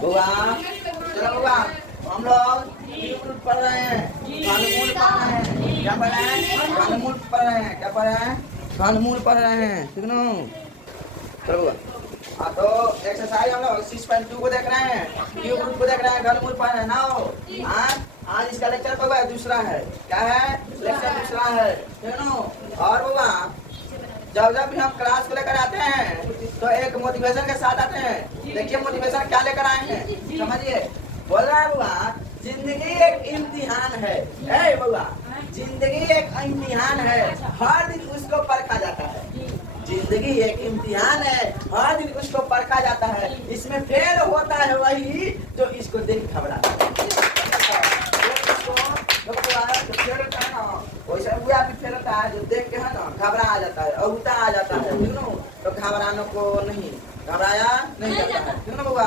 बुआ चलो बुआ हम लोग फ्रूट पढ़ रहे हैं, घनमूल पढ़ रहे हैं। क्या पढ़ रहे हैं? घनमूल पढ़ रहे हैं। क्या पढ़ रहे हैं? घनमूल पढ़ रहे हैं। ठीक ना? चलो बुआ हाँ तो एक्सरसाइज हम लोग 6.2 को देख रहे हैं, क्यू ग्रुप को देख रहे हैं, घनमूल पढ़ रहे हैं ना हो। आज इसका लेक्चर बुआ दूसरा है। क्या है? लेक्चर दूसरा है। ठीक ना? और बुआ जब जब भी हम क्लास को लेकर आते हैं तो एक मोटिवेशन के साथ आते हैं। देखिए मोटिवेशन क्या लेकर आए हैं, समझिए। बोल रहा है बुआ जिंदगी एक इम्तिहान है। बुआ जिंदगी एक इम्तिहान है, हर दिन उसको परखा जाता है। जिंदगी एक इम्तिहान है, हर दिन उसको परखा जाता है। इसमें फेल होता है वही जो इसको देख घबराता है। वैसे बुआ भी फेल होता है जो देख के है ना घबरा आ जाता है, अगुता आ जाता है। ठीक ना? तो घबराने को नहीं, घबराया नहीं जाता है। ठीक ना बुआ?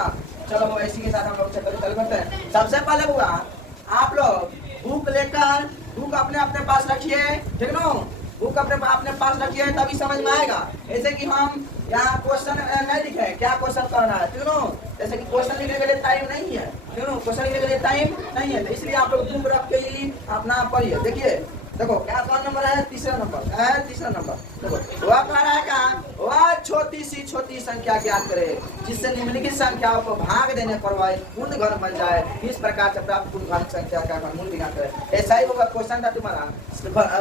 चलो इसी के साथ हम लोग चालू करते हैं। सबसे पहले बुआ आप लोग बुक लेकर बुक अपने अपने पास रखिए। ठीक ना? बुक अपने पास रखिए तभी समझ में आएगा। ऐसे कि हम यहाँ क्वेश्चन नहीं लिखे, क्या क्वेश्चन करना है। ठीक ना? जैसे कि क्वेश्चन लिखने के लिए टाइम नहीं है। ठीक ना? क्वेश्चन लिखने के लिए टाइम नहीं है, तो इसलिए आप लोग बुक रख के ही अपना पढ़िए। देखिए देखो क्या कौन नंबर है? तीसरा नंबर है। तीसरा नंबर देखो वह कह रहा है का वह छोटी सी छोटी संख्या ज्ञात करे जिससे निम्नलिखित संख्याओं को भाग देने पर वह पूर्ण घन बन जाए। इस प्रकार से प्राप्त पूर्ण घन संख्या का घनमूल ज्ञात करे। ऐसा ही होगा क्वेश्चन था तुम्हारा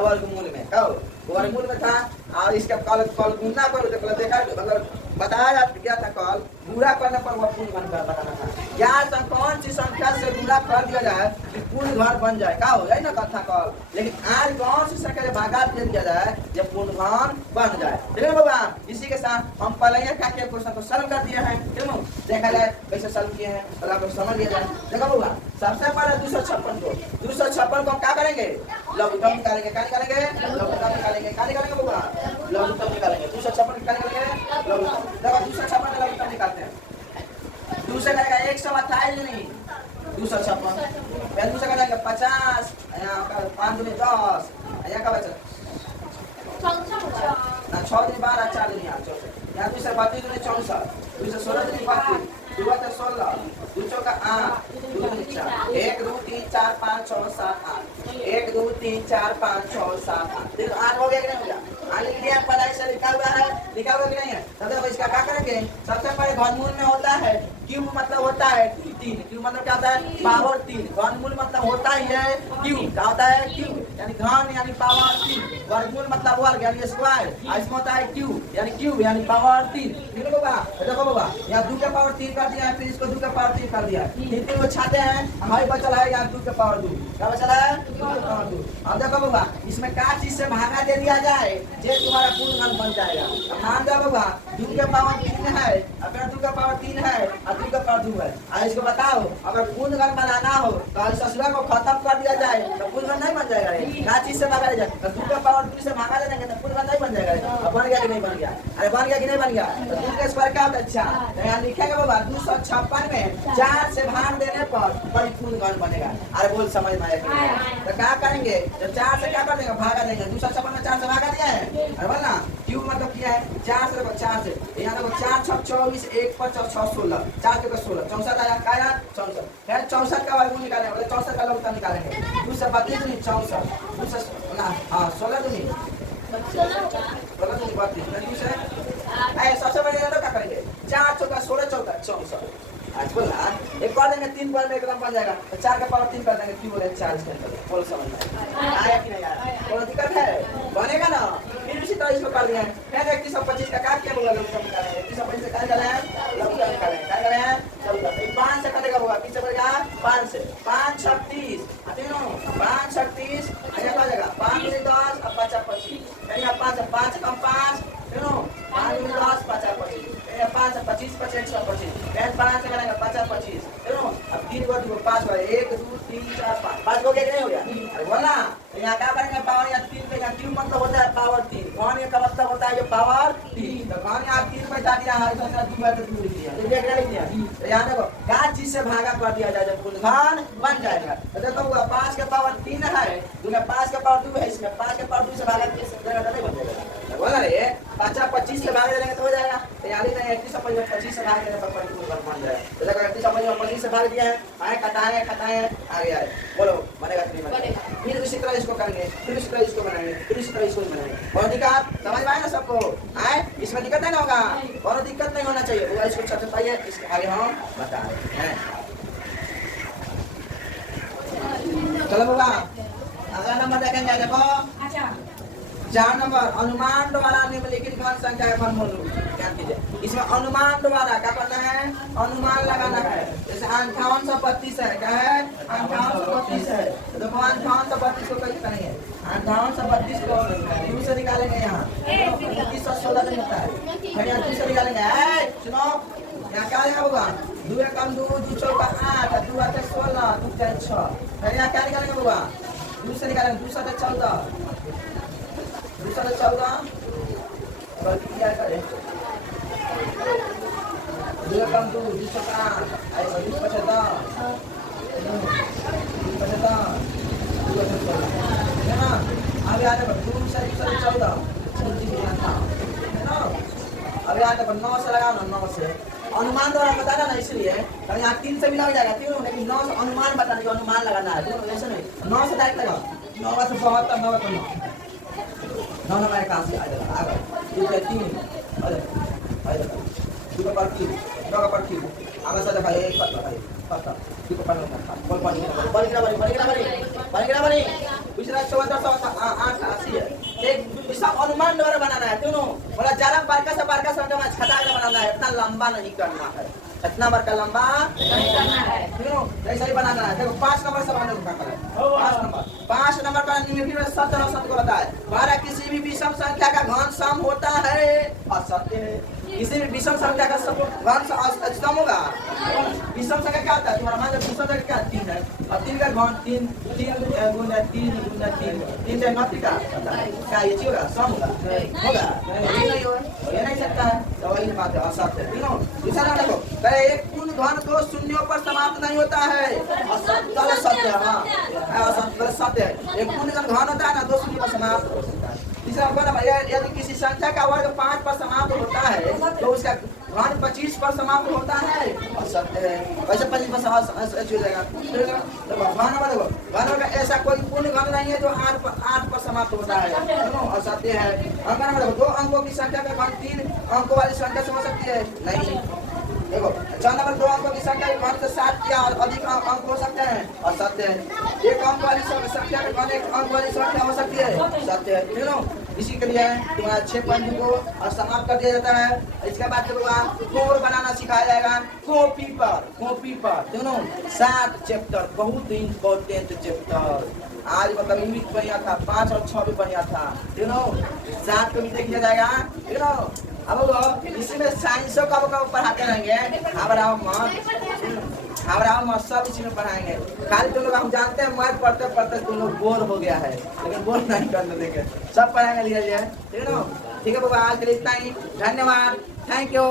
वर्गमूल में। कब वर्गमूल में था और इसका कल गुना करो तो देखा अगर बताया गया था कल गुणा करने पर वह पूर्ण घन बताना था। या कौन सी संख्या से गुणा कर दिया जाए कि पूर्ण घन बन जाए, क्या हो जाए ना कथा कल। लेकिन आज कौन सी संख्या से भागा दिया जाए जब पूर्ण घन बन जाए। ठीक है बाबा? इसी के साथ हम पहले क्या किया क्वेश्चन को सॉल्व कर दिए हैं। ठीक है? देखा जाए कैसे सॉल्व किए हैं और आप समझ लिया जाए। देखो बाबा सबसे पहले 256 को हम क्या करेंगे? लघुत्तम निकालेंगे। क्या निकालेंगे? लघुत्तम निकालेंगे। क्या निकालेंगे बाबा? लघुत्तम निकालेंगे। 256 निकालेंगे लघुत्तम। देखो 256 का लघुत्तम निकालते हैं। 2 से करेगा 128 नहीं 256 पहले 2 से करेगा 50 यहाँ 5 दूनी 10 यहाँ का बचा ना 6 दूनी 12 4 दूनी 8 यहाँ 2 से 32 दूनी 64 2 से 16 दूनी 32 2 से 16 2 चौका 8 2 दूनी 4 1 2 3 4 5 6 7 8 1 2 3 4 5 6 7 8 देखो 8 हो गया कि नहीं हो गया? लिख दिया पढ़ाई से लिखा हुआ है, लिखा हुआ कि नहीं है? तब इसका क्या करेंगे? सबसे पहले घनमूल में होता है क्यूब मतलब होता है 3। क्यूब मतलब क्या होता है? पावर 3। घनमूल मतलब होता ही है क्यूब। क्या होता है? क्यूब यानी घन यानी पावर 3। वर्गमूल मतलब वर्ग यानी स्क्वायर। इसमें होता है क्यूब यानी पावर 3। ठीक है बाबा? देखो बाबा यहाँ 2 के पावर 3 कर दिया है, फिर इसको 2 के पावर 3 कर दिया है। 3 को छाते हैं हमारे बचल है यहाँ 2 के पावर 2। क्या बचल है? 2 के पावर 2। अब देखो बाबा इसमें क्या चीज से भागा दे दिया जाए जे तुम्हारा पूर्ण घन बन जाएगा। मान दो बाबा 2 के पावर 3 है, अगर 2 के पावर 3 है और 2 के पावर 2 है। और इसको बताओ अगर पूर्ण घन बनाना हो तो ससुरा को खत्म कर दिया जाए तो पूर्ण घन नहीं बन जाएगा। क्या चीज से भागा जाए? तो 2 के पावर 2 से भागा दे देंगे तो पूर्ण घन नहीं बन जाएगा। अब बन गया कि नहीं बन गया? अरे बन गया कि नहीं बन गया? तो 2 के स्क्वायर क्या होता है? 4। तो यहाँ लिखेगा बाबा 256 में 4 से भाग देने पर परिपूर्ण घन बनेगा। अरे बोल समझ में आएगा? तो क्या करेंगे? जब 4 से क्या कर देंगे? भागा देंगे। 256 में 4 से भागा दिया है। अरे बोल ना क्यूब मतलब किया है 4 से 4 से यहाँ देखो 4 6 24 1 5 6 16 4 के 16 64 आया। क्या आया? 64। फिर 64 का वर्गमूल निकालेंगे, बोले 64 का लघुत्तम निकालेंगे। 2 से 32 दूनी 64 2 से ना हाँ 16 दूनी 32 से सबसे बड़े क्या करेंगे? 4 चौका 16 चौका 64। आज बोल ना एक कर देंगे 3 पर में एकदम बन जाएगा। तो 4 का पावर 3 कर देंगे क्यों बोले 4 इसके अंदर। बोल समझ में आया कि नहीं आया? कोई दिक्कत है? बनेगा ना? फिर उसी तरह इसको कर दिया है। फिर 125 का काट के बोला लघुत्तम निकालेंगे। 125 से क्या निकालें? लघुत्तम निकालेंगे। क्या निकालें? लघुत्तम 5 से कटेगा होगा 30 से कटेगा 5 से 5 6 30 तीनों 5 6 30 ऐसा हो जाएगा 5 दूनी 10 और 5 25 यानी 5 कम 5 तीनों 5 दूनी 10 5 25 5 25 25 25 फिर 5 से करेंगे 50 25 तीनों अब 3 को 2 5 हो 1 2 3 4 5 5 हो गया कि नहीं हो गया? अरे बोला तो यहाँ क्या करेंगे? पावर या 3 पे यहाँ क्यों मतलब होता है पावर 3। कौन का मतलब होता है जो पावर 3। तो कौन यहाँ 3 पे डाल दिया है तो 2 बार 2 लिख दिया। तो ये लिख दिया। तो यहाँ देखो क्या चीज से भागा कर दिया जाए जब पूर्ण घन बन जाएगा। तो देखो 5 के पावर 3 है, 5 के पावर 2 है, इसमें 5 के पावर 2 से भागा नहीं बन जाएगा। बोला रे 5 25 से भाग देंगे तो हो जाएगा। तैयारी नहीं 31 से भाग देने पर परिपूर्ण बन जाए। तो देखो 31 से भाग दिया है, आए कटाए आगे आए, बोलो बनेगा कि नहीं बनेगा। फिर इसी तरह इसको करेंगे, फिर इसी तरह इसको बनाएंगे, फिर इसी तरह इसको बनाएंगे। और दिक्कत समझ में आए ना सबको? आए इसमें दिक्कत नहीं होगा, और दिक्कत नहीं होना चाहिए। वो इसको बताइए, इसके आगे हम बता रहे हैं। चलो बाबा अगला नंबर देखेंगे। देखो 4 नंबर अनुमान द्वारा निम्नलिखित घन संख्या का घनमूल ज्ञात कीजिए। इसमें अनुमान द्वारा क्या करना है? अनुमान लगाना है। जैसे 5832 है, क्या है? 5832 है। तो देखो 5832 को कैसे करेंगे? 5832 को 2 से निकालेंगे, यहाँ 316 से मिलता है, फिर यहाँ 2 से निकालेंगे। सुनो यहाँ क्या आएगा होगा? 2 कम 2, 2 चौका 8, 2 8 16, 2 3 6। फिर यहाँ क्या निकालेंगे होगा? 2 से निकालेंगे, 2 7 14, 2 7 14, और क्या करें? 2 कम 2, 2 चौका 8, ऐसा 2 75, 2 75, 2 14, है ना? अभी आ जाएगा 2 से 14, है ना? अभी आ जाएगा 9 से लगाओ ना, 9 से अनुमान द्वारा बताना ना, इसलिए यहाँ 3 से मिला हो जाएगा, तीनों, लेकिन 9 से अनुमान बताने का, अनुमान लगाना है, ऐसे नहीं 9 से डायरेक्ट लगाओ। 9 से 72, 9 से 9 नंबर कहाँ से आ जाएगा? आ गया 3 आ जाएगा 2 का पर 3, 9 का पर 3 आगे से देखा 1 पता 2 का पर बोल बड़ी पिछला 14 8 80 है। एक सब अनुमान द्वारा बनाना है, दोनों बोला ज्यादा बारका से छटा के बनाना है, इतना लंबा नहीं करना है, इतना बार का लंबा नहीं करना है, दोनों ऐसा ही बनाना है। देखो 5 नंबर से बनाने को क्या है? 5 नंबर का निम्नलिखित सत्य और असत्य को बताए। 12 किसी भी विषम संख्या का घन सम होता है, असत्य है। किसी भी विषम संख्या का घन सम होगा। विषम संख्या क्या होता है? तुम्हारा मान लो विषम संख्या क्या 3 है, और 3 का घन 3 गुना 3 गुना 3 3 से मात्रिका क्या ये होगा? सम होगा नहीं होगा, ये नहीं सकता है, तो वही बात है, असत्य है। तीनों दूसरा ना देखो, एक पूर्ण घन 2 शून्यों पर समाप्त नहीं होता है, असत्य है। हाँ सत्य है, एक पूर्ण घन होता है ना 2 शून्य पर समाप्त हो सकता है। तीसरा नंबर, यदि किसी संख्या का वर्ग 5 पर समाप्त होता है तो उसका घन 25 पर समाप्त होता है, असत्य है। वैसे 25 पर समाप्त हो जाएगा। घन का ऐसा कोई पूर्ण घन नहीं है जो 8 पर समाप्त होता है, असत्य है। अंक नंबर 2 अंकों की संख्या का घन 3 अंकों वाली संख्या से हो सकती है, नहीं। देखो 4 नंबर 2 अंकों की संख्या के घन से 7 या अधिक अंक हो सकते हैं, असत्य है। 1 अंक वाली संख्या के घन 1 अंक वाली संख्या हो सकती है, सत्य है। तीनों इसी के लिए तुम्हारा 6 पॉइंट को समाप्त कर दिया जाता है। इसके बाद कोर बनाना सिखाया जाएगा, कॉपी पर दोनों 7 चैप्टर, बहुत इम्पोर्टेंट चैप्टर। आज मतलब इंग्लिश बढ़िया था, 5 और 6 भी बढ़िया था, तीनों 7 को भी देख लिया जाएगा। तीनों अब इसमें साइंसों का पढ़ाते रहेंगे, हमारा मत सब इसी में पढ़ाएंगे। खाली तुम लोग हम जानते हैं मैथ पढ़ते पढ़ते तुम लोग बोर हो गया है, लेकिन बोर नहीं करने देंगे, सब पढ़ाएंगे लिया जाए। ठीक है बाबा, आज के लिए इतना ही, धन्यवाद, थैंक यू।